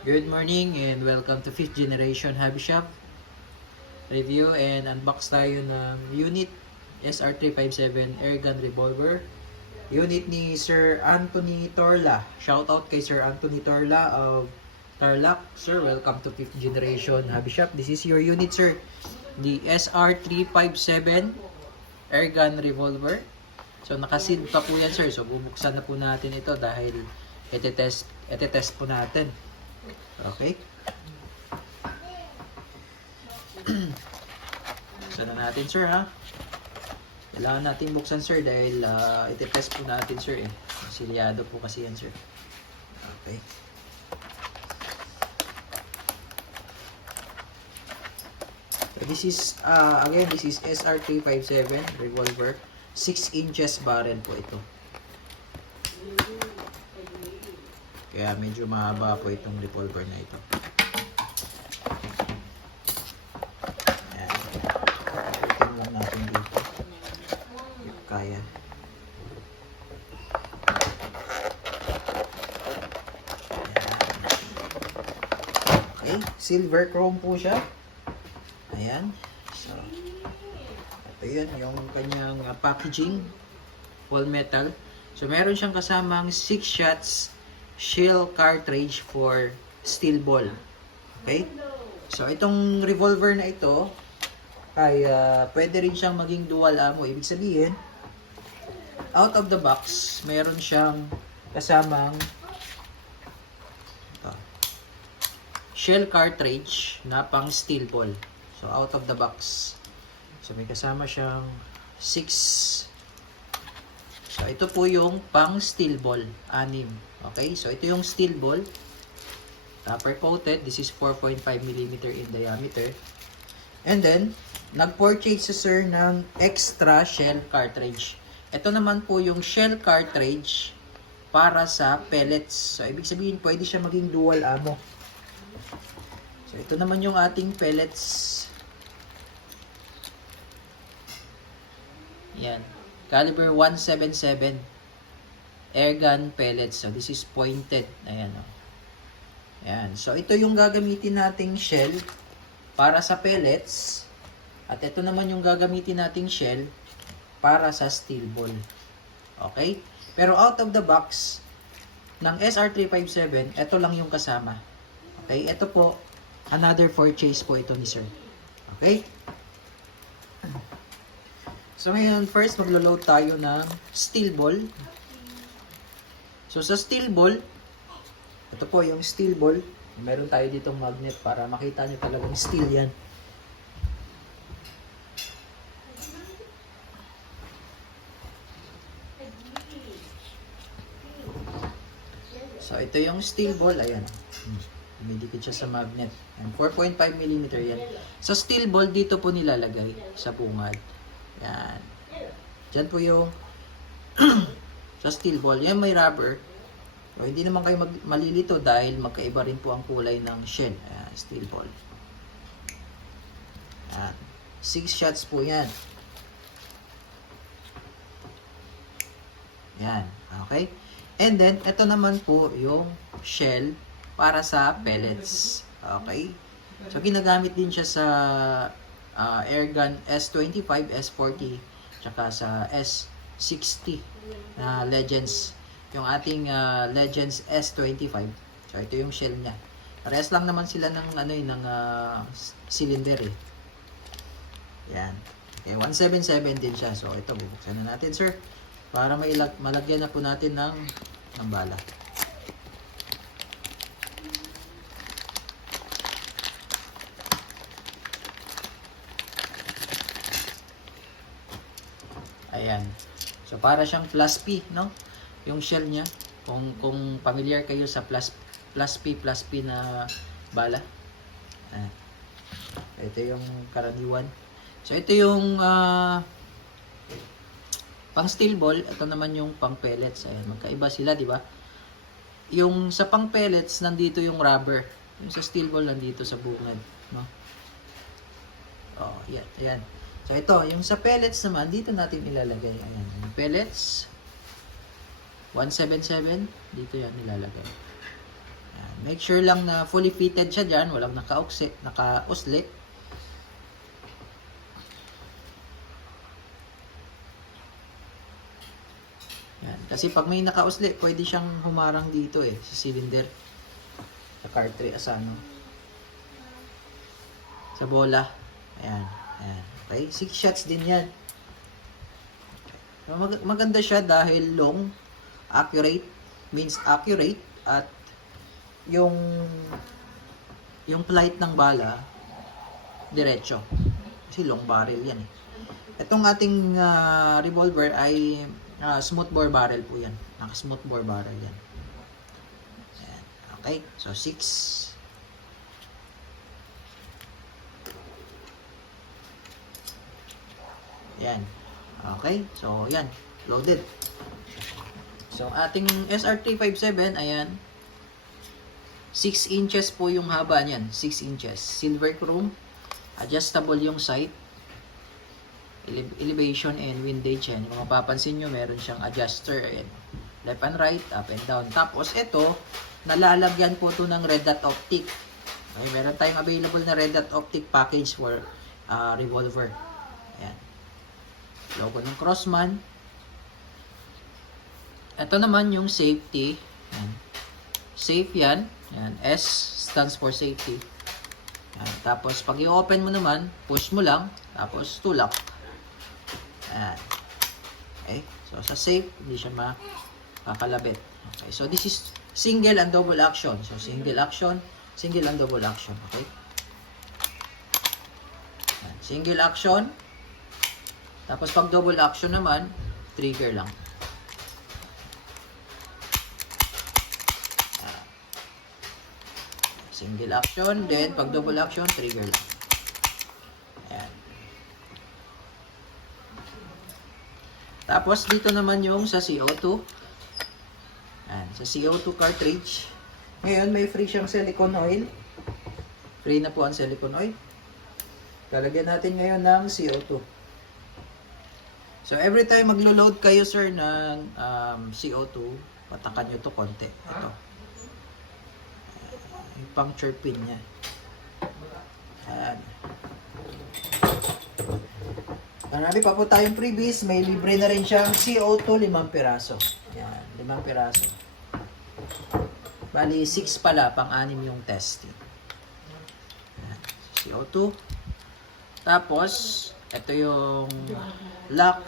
Good morning and welcome to 5th Generation Hobby Shop. Review and unbox tayo ng unit SR357 Airgun Revolver. Unit ni Sir Anthony Torla. Shoutout kay Sir Anthony Torla of Tarlac. Sir, welcome to 5th Generation Hobby Shop. This is your unit, sir. The SR357 Airgun Revolver. So nakaseal pa po yan, sir. So bubuksan na po natin ito dahil ite-test po natin. Okay. Buksan na natin, sir, ha. Kailangan natin buksan, sir, dahil ite-test po natin, sir, eh. Silyado po kasi yan, sir. Okay. So this is again, this is SR357 revolver. 6 inches barrel po ito. Kaya medyo mahaba po itong revolver na ito. Ayan. Tingnan lang natin dito. If kaya. Ayan. Okay. Silver chrome po siya. Ayan. So, ito yun. Yung kanyang packaging. All metal. So, meron siyang kasamang 6 shots shell cartridge for steel ball. Okay? So, itong revolver na ito ay pwede rin siyang maging dual ammo. Ibig sabihin, out of the box, mayroon siyang kasamang shell cartridge na pang steel ball. So, out of the box. So, may kasama siyang 6. So, ito po yung pang steel ball. 6. Okay, so ito yung steel ball. Copper coated. This is 4.5 mm in diameter. And then, nag-purchase si sir ng extra shell cartridge. Ito naman po yung shell cartridge para sa pellets. So, ibig sabihin, pwede siya maging dual ammo. So, ito naman yung ating pellets. Yan. Caliber 177. Airgun pellets. So, this is pointed. Ayan, o. Ayan. So, ito yung gagamitin nating shell para sa pellets. At ito naman yung gagamitin nating shell para sa steel ball. Okay? Pero out of the box ng SR357, ito lang yung kasama. Okay? Ito po, another purchase po ito ni sir. Okay? So, ngayon, first, maglo-load tayo ng steel ball. So, sa steel ball, ito po yung steel ball. Meron tayo ditong magnet para makita nyo talagang steel yan. So, ito yung steel ball. Ayan. Dumidikit siya sa magnet. 4.5 mm yan. Sa steel ball, dito po nilalagay sa bungad. Yan. Diyan po yung sa steel ball. Yan may rubber. So, hindi naman kayo malilito dahil magkaiba rin po ang kulay ng shell. Ayan, steel ball. Ayan. 6 shots po yan. Yan. Okay? And then, ito naman po yung shell para sa pellets. Okay? So, ginagamit din siya sa Airgun S25, S40, tsaka sa S60 na Legends. Yung ating Legends S25. So, ito yung shell niya. Parehas lang naman sila ng, ng cylinder eh. Yan. Okay, 177 din siya. So, ito, bubuksan na natin, sir. Para malagyan na po natin ng bala. Ayan. So, para siyang plus P, no? Yung shell niya. Kung familiar kayo sa plus P na bala. Ayan. Ito yung karaniwan. So, ito yung pang steel ball. Ito naman yung pang pellets. Ayan. Magkaiba sila, di ba? Yung sa pang pellets, nandito yung rubber. Yung sa steel ball, nandito sa bungad. No? Oh, yan. Ayan. So, ito, yung sa pellets naman, dito natin ilalagay. Ayan, yung pellets, 177, dito yan ilalagay. Ayan. Make sure lang na fully fitted siya dyan. Walang naka-usli. Yan. Kasi pag may naka-usli, pwede siyang humarang dito sa cylinder. Sa cartridge, sa bola. Ayan. Ayan. Okay, 6 shots din yan. So, maganda siya dahil long, accurate, means accurate, at yung flight ng bala diretso. Kasi long barrel yan Itong ating revolver ay smooth bore barrel po yan. Naka-smooth bore barrel yan. Ayan. Okay, so 6. Yan. Okay, so yan, loaded. So ating SR357, ayan, 6 inches po yung haba niyan, 6 inches. Silver chrome, adjustable yung sight, elevation and windage yan. Kung mapapansin nyo, meron siyang adjuster, ayan, left and right, up and down. Tapos ito, nalalagyan po ito ng red dot optic. Okay, meron tayong available na red dot optic package for revolver. Ayan. Logo ng Crossman. Ito naman yung safety. Ayan. Safe yan. Ayan. S stands for safety. Ayan. Tapos pag i-open mo naman, push mo lang. Tapos tulak. Ayan. Okay. So sa safe, hindi siya makakalabit. Okay. So this is single and double action. So single action, single and double action. Okay. Ayan. Single action. Tapos pag double action naman, trigger lang. Single action, then pag double action, trigger lang. Ayan. Tapos dito naman yung sa CO2. Ayan, sa CO2 cartridge. Ngayon may free siyang silicone oil. Free na po ang silicone oil. Lalagyan natin ngayon ng CO2. So, every time maglo-load kayo, sir, ng CO2, patakan nyo to konti. Ito. Yung puncture pin niya. Ayan. Marami pa po tayong freebies. May libre na rin siyang CO2, 5 piraso. Ayan, 5 piraso. Bali, 6 pala, pang-anim yung testing. Ayan. CO2. Tapos, ito yung lock.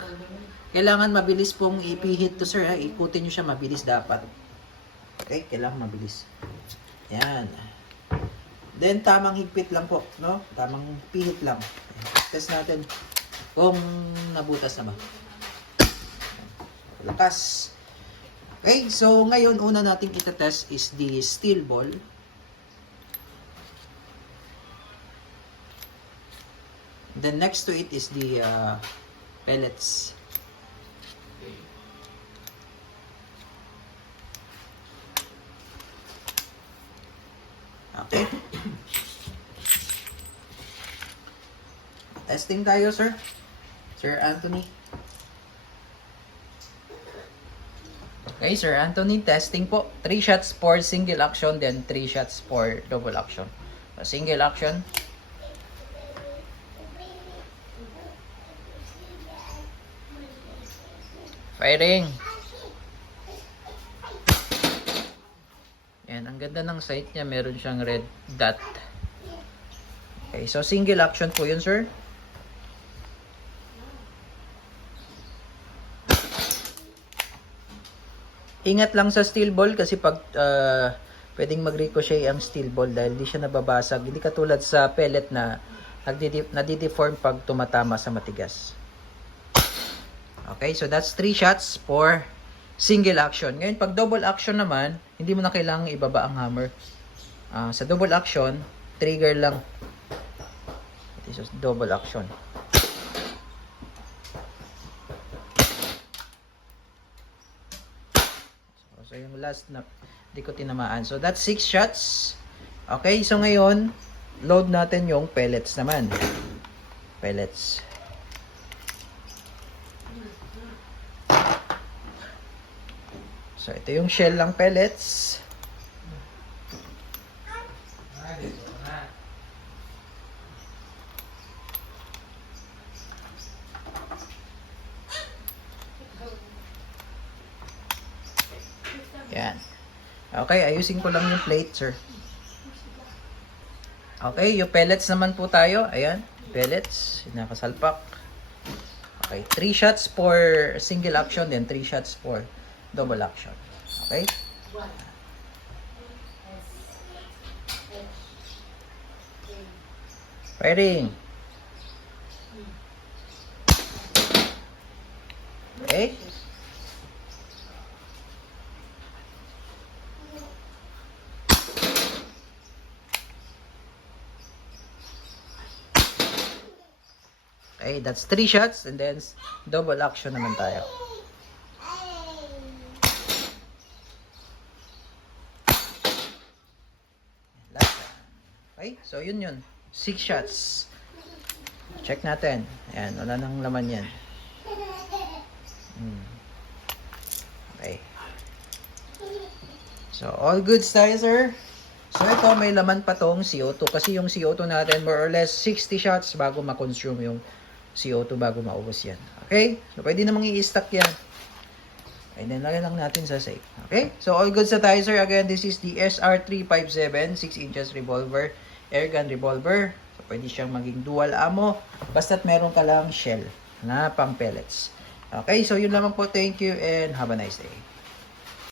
Kailangan mabilis pong ipihit to, sir. Ikutin nyo siya, mabilis dapat. Okay, kailangan mabilis. Yan. Then, tamang higpit lang po, no? Tamang pihit lang. Test natin kung nabutas na ba. Lakas. Okay, so ngayon, una nating itatest is the steel ball. Then next to it is the pellets. Okay. Testing tayo, sir. Sir Anthony. Okay, Sir Anthony, testing po. 3 shots for single action, then 3 shots for double action. Single action. Firing. Yan, ang ganda ng sight niya, meron siyang red dot. Okay, so single action po yun, sir. Ingat lang sa steel ball kasi pag pwedeng mag-ricochet ang steel ball dahil di siya nababasag. Hindi katulad sa pellet na nadideform pag tumatama sa matigas. Okay, so that's 3 shots for single action. Ngayon, pag double action naman, hindi mo na kailangang ibaba ang hammer. Sa double action, trigger lang. This is double action. So yung last na, di ko tinamaan. So, that's 6 shots. Okay, so ngayon, load natin yung pellets naman. Pellets. So, ito yung shell lang pellets. Okay, ayusin ko lang yung plate, sir. Okay, yung pellets naman po tayo. Ayan, pellets. Nakasalpak. Okay, 3 shots for single action, then 3 shots for double action. Okay? Firing. Okay? Okay, that's 3 shots and then double action naman tayo. Last. Okay, so yun. 6 shots. Check natin. Ayan, wala nang laman yan. Okay. So, all goods tayo, sir. So, ito, may laman pa tong CO2. Kasi yung CO2 natin, more or less 60 shots bago ma-consume yung CO2 bago maubos yan. Okay? So, pwede namang i-stack yan. And then, lagyan lang natin sa safe. Okay? So, all goods na tayo, sir. Again, this is the SR357 6 inches revolver, airgun revolver. So, pwede siyang maging dual ammo. Basta't meron ka lang shell na pang pellets. Okay? So, yun lamang po. Thank you and have a nice day.